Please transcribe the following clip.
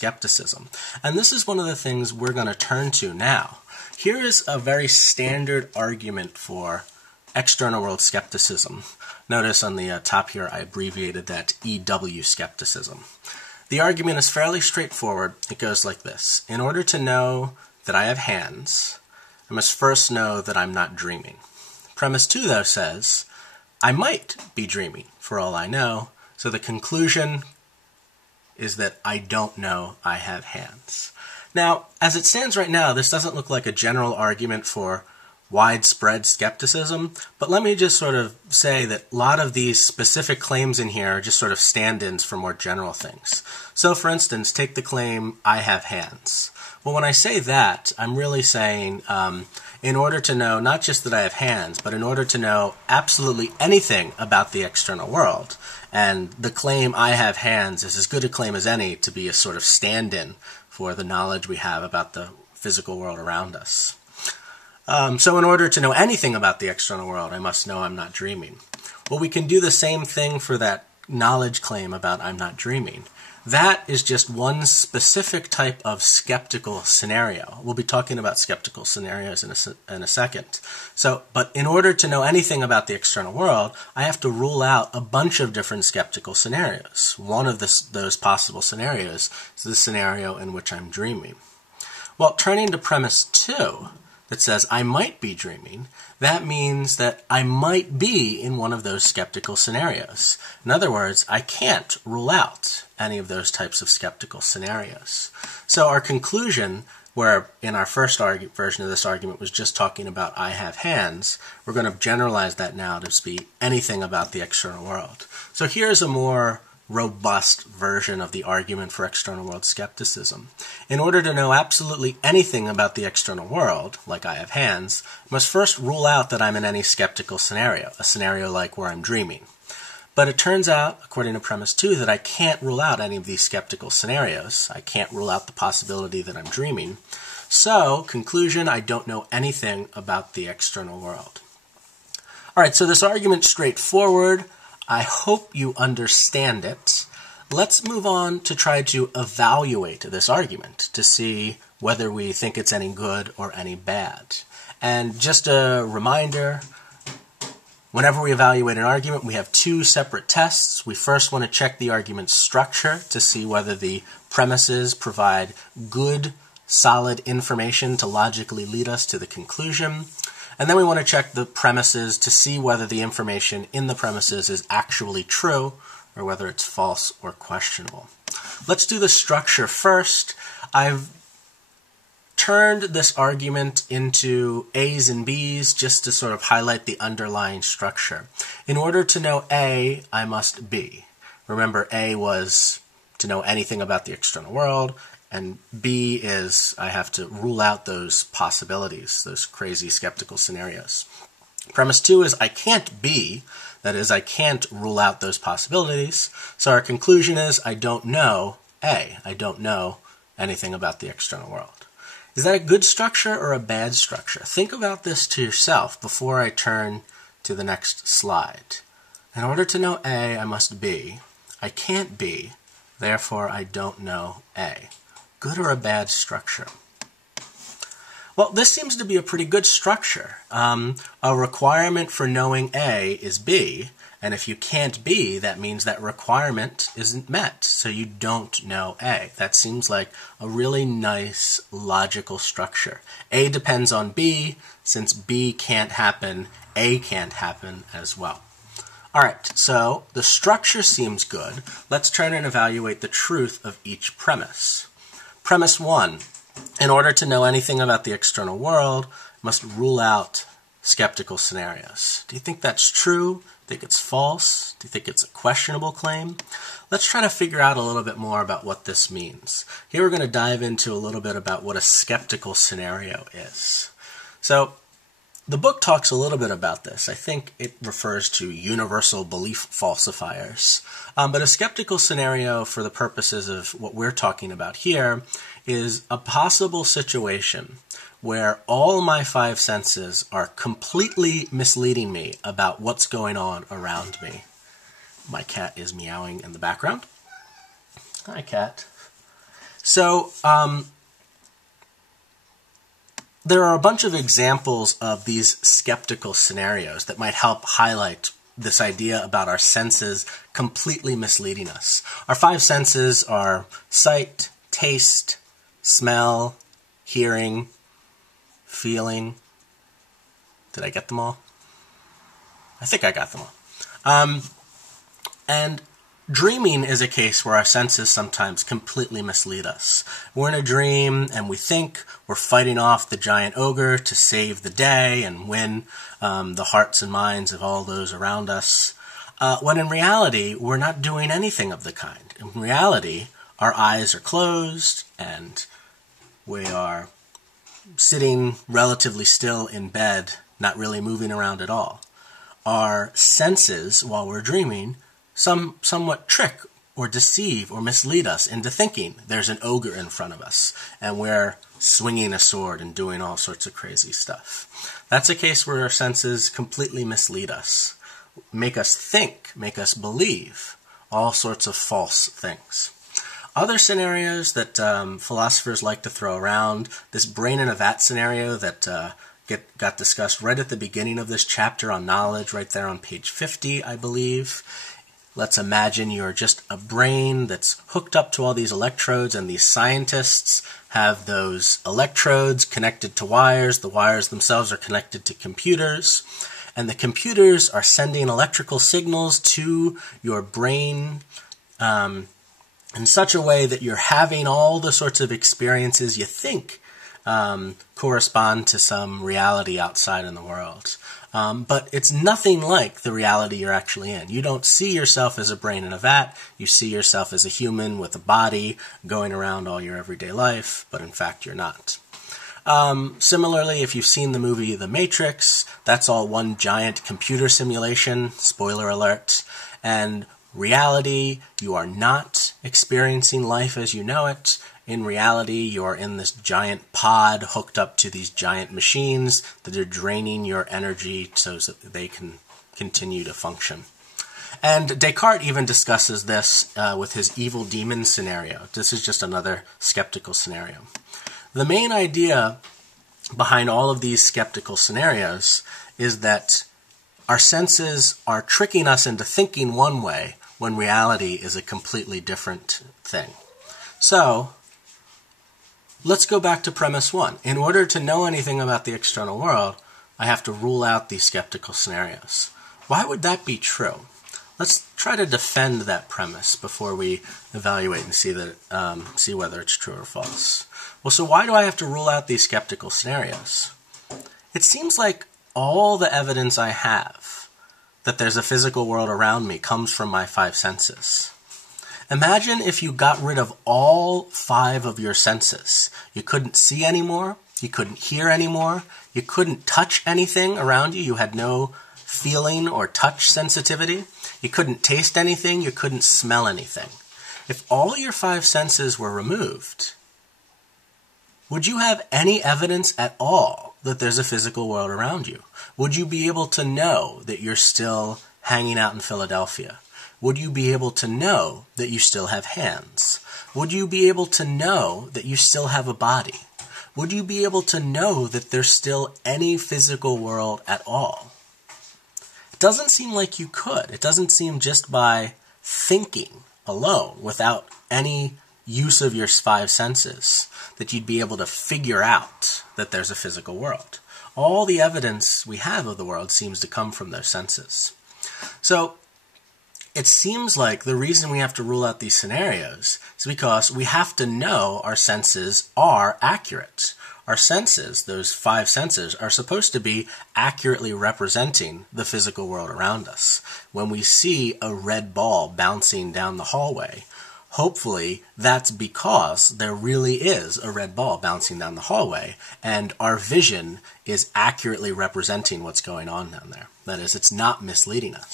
skepticism. And this is one of the things we're going to turn to now. Here is a very standard argument for external world skepticism. Notice on the top here I abbreviated that EW skepticism. The argument is fairly straightforward. It goes like this. In order to know that I have hands, I must first know that I'm not dreaming. Premise 2, though, says, I might be dreaming, for all I know, so the conclusion is that I don't know I have hands. Now, as it stands right now, this doesn't look like a general argument for widespread skepticism, but let me just sort of say that a lot of these specific claims in here are just sort of stand-ins for more general things. So, for instance, take the claim, I have hands. Well, when I say that, I'm really saying in order to know not just that I have hands, but in order to know absolutely anything about the external world, and the claim I have hands is as good a claim as any to be a sort of stand-in for the knowledge we have about the physical world around us. So in order to know anything about the external world, I must know I'm not dreaming. Well, we can do the same thing for that knowledge claim about I'm not dreaming. That is just one specific type of skeptical scenario. We'll be talking about skeptical scenarios in a second. But in order to know anything about the external world, I have to rule out a bunch of different skeptical scenarios. One of those possible scenarios is the scenario in which I'm dreaming. Well, turning to premise 2, that says I might be dreaming, that means that I might be in one of those skeptical scenarios. In other words, I can't rule out any of those types of skeptical scenarios. So our conclusion, where in our first version of this argument was just talking about I have hands, we're going to generalize that now to be anything about the external world. So here's a more robust version of the argument for external world skepticism. In order to know absolutely anything about the external world, like I have hands, I must first rule out that I'm in any skeptical scenario, a scenario like where I'm dreaming. But it turns out, according to premise 2, that I can't rule out any of these skeptical scenarios. I can't rule out the possibility that I'm dreaming. So, conclusion, I don't know anything about the external world. All right, so this argument's straightforward. I hope you understand it. Let's move on to try to evaluate this argument to see whether we think it's any good or any bad. And just a reminder, whenever we evaluate an argument, we have 2 separate tests. We first want to check the argument's structure to see whether the premises provide good, solid information to logically lead us to the conclusion. And then we want to check the premises to see whether the information in the premises is actually true or whether it's false or questionable. Let's do the structure first. I've turned this argument into A's and B's just to sort of highlight the underlying structure. In order to know A, I must B. Remember, A was to know anything about the external world, and B is I have to rule out those possibilities, those crazy skeptical scenarios. Premise 2 is I can't B, that is, I can't rule out those possibilities. So our conclusion is I don't know A. I don't know anything about the external world. Is that a good structure or a bad structure? Think about this to yourself before I turn to the next slide. In order to know A, I must B. I can't B, therefore I don't know A. Good or a bad structure? Well, this seems to be a pretty good structure. A requirement for knowing A is B, and if you can't B, that means that requirement isn't met, so you don't know A. That seems like a really nice logical structure. A depends on B. Since B can't happen, A can't happen as well. All right, so the structure seems good. Let's try and evaluate the truth of each premise. Premise 1, in order to know anything about the external world, must rule out skeptical scenarios. Do you think that's true? Do you think it's false? Do you think it's a questionable claim? Let's try to figure out a little bit more about what this means. Here we're going to dive into a little bit about what a skeptical scenario is. So, the book talks a little bit about this. I think it refers to universal belief falsifiers. But a skeptical scenario, for the purposes of what we're talking about here, is a possible situation where all my 5 senses are completely misleading me about what's going on around me. My cat is meowing in the background. Hi, cat. So there are a bunch of examples of these skeptical scenarios that might help highlight this idea about our senses completely misleading us. Our five senses are sight, taste, smell, hearing, feeling. Did I get them all? I think I got them all. And dreaming is a case where our senses sometimes completely mislead us. We're in a dream and we think we're fighting off the giant ogre to save the day and win the hearts and minds of all those around us, when in reality we're not doing anything of the kind. In reality, our eyes are closed and we are sitting relatively still in bed, not really moving around at all. Our senses, while we're dreaming, somewhat trick or deceive or mislead us into thinking there's an ogre in front of us and we're swinging a sword and doing all sorts of crazy stuff. That's a case where our senses completely mislead us, make us think, make us believe all sorts of false things. Other scenarios that philosophers like to throw around, this brain-in-a-vat scenario that got discussed right at the beginning of this chapter on knowledge, right there on page 50, I believe. Let's imagine you're just a brain that's hooked up to all these electrodes, and these scientists have those electrodes connected to wires. The wires themselves are connected to computers, and the computers are sending electrical signals to your brain in such a way that you're having all the sorts of experiences you think correspond to some reality outside in the world. But it's nothing like the reality you're actually in. You don't see yourself as a brain in a vat. You see yourself as a human with a body going around all your everyday life, but in fact you're not. Similarly, if you've seen the movie The Matrix, that's all one giant computer simulation, spoiler alert, and reality, you are not experiencing life as you know it. In reality, you're in this giant pod hooked up to these giant machines that are draining your energy so that they can continue to function. And Descartes even discusses this with his evil demon scenario. This is just another skeptical scenario. The main idea behind all of these skeptical scenarios is that our senses are tricking us into thinking one way when reality is a completely different thing. So, let's go back to premise one. In order to know anything about the external world, I have to rule out these skeptical scenarios. Why would that be true? Let's try to defend that premise before we evaluate and see whether it's true or false. Well, so why do I have to rule out these skeptical scenarios? It seems like all the evidence I have that there's a physical world around me comes from my five senses. Imagine if you got rid of all five of your senses. You couldn't see anymore, you couldn't hear anymore, you couldn't touch anything around you, you had no feeling or touch sensitivity, you couldn't taste anything, you couldn't smell anything. If all your five senses were removed, would you have any evidence at all that there's a physical world around you? Would you be able to know that you're still hanging out in Philadelphia? Would you be able to know that you still have hands? Would you be able to know that you still have a body? Would you be able to know that there's still any physical world at all? It doesn't seem like you could. It doesn't seem just by thinking alone, without any use of your five senses, that you'd be able to figure out that there's a physical world. All the evidence we have of the world seems to come from those senses. So, it seems like the reason we have to rule out these scenarios is because we have to know our senses are accurate. Our senses, those five senses, are supposed to be accurately representing the physical world around us. When we see a red ball bouncing down the hallway, hopefully that's because there really is a red ball bouncing down the hallway, and our vision is accurately representing what's going on down there. That is, it's not misleading us.